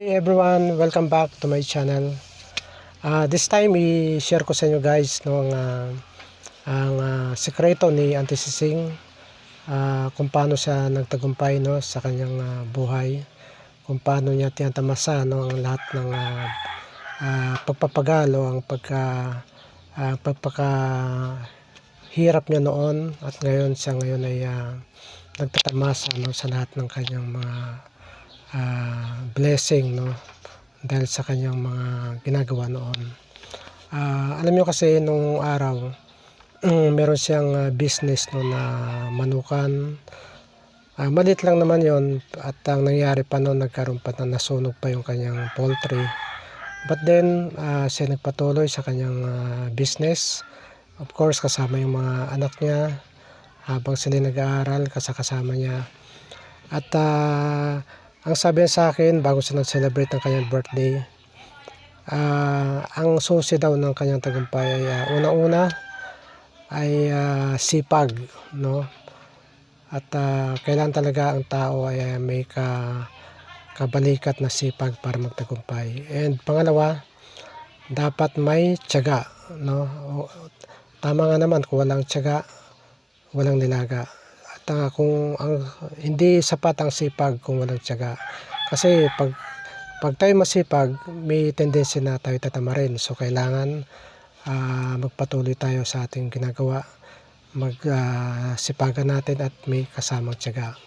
Hey everyone, welcome back to my channel. This time i-share ko sa inyo guys no, ang sekreto ni Auntie Sising, kung paano siya nagtagumpay no, sa kanyang buhay, kung paano niya tinatamasa no, ang lahat ng pagpapagalo, ang pagpapakahirap niya noon, at ngayon ay nagtatamasa no, sa lahat ng kanyang mga blessing no, dahil sa kanyang mga ginagawa noon. Alam nyo kasi nung araw, meron siyang business no, na manukan. Maliit lang naman yon, at ang nangyari pa noon, nagkaroon pa na nasunog pa yung kanyang poultry. But then siya nagpatuloy sa kanyang business, of course kasama yung mga anak niya habang sila nag-aaral, kasama niya. At ang sabi niya sa akin bago siya nag-celebrate ng kanyang birthday, ang susi daw ng kanyang tagumpay ay una-una ay sipag no, at kailangan talaga ang tao ay may kabalikat na sipag para magtagumpay. And pangalawa, dapat may tiyaga no. Tama nga naman, kung walang tiyaga, walang nilaga. At kung hindi sapat ang sipag kung walang tiyaga, kasi pag tayo masipag, may tendency na tayo tatamarin. So kailangan magpatuloy tayo sa ating ginagawa, magsipagan natin at may kasamang tiyaga.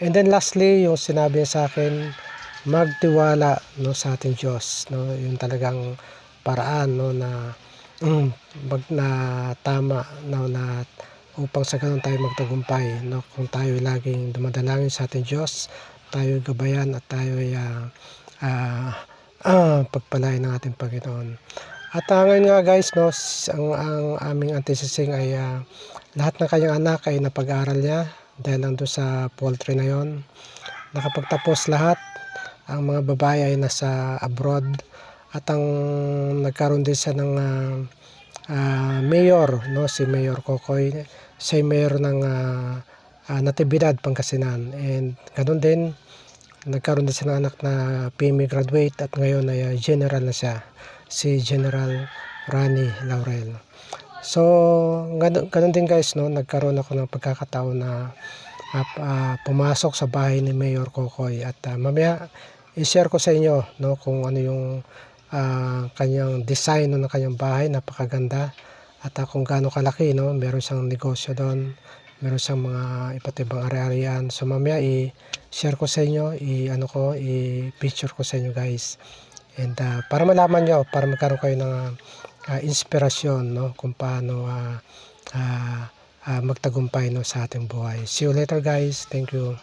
And then lastly, yung sinabi sa akin, magtiwala no, sa ating Diyos no, yung talagang paraan no, na tama no, na upang sa ganun tayo magtagumpay no, kung tayo laging dumadalangin sa ating Diyos, tayo gabayan at tayo ay pagpalain ng ating Panginoon. At ngayon nga guys no, ang aming Auntie Sising ay lahat ng kanyang anak ay napag-aral niya dahil lang doon sa poultry na yon. Nakapagtapos lahat. Ang mga babae ay nasa abroad, at ang nagkaroon din siya ng mayor no, si Mayor Kokoy. Siya mayor ng Natividad, Pangasinan, and ganoon din nagkaroon din siya ng anak na PMA graduate, at ngayon ay general na siya, si General Rani Laurel. So ganoon din guys no, nagkaroon ako ng pagkakataon na pumasok sa bahay ni Mayor Kokoy, at mamaya i-share ko sa inyo no, kung ano yung kanyang design no, ng kanyang bahay. Napakaganda, at kung gaano kalaki no, meron siyang negosyo doon, meron siyang mga iba't ibang ari-arian. So mamaya i-share ko sa inyo, i-picture ko sa inyo guys, and para malaman nyo, para magkaroon kayo ng inspirasyon no, kung paano magtagumpay no, sa ating buhay. See you later guys, thank you.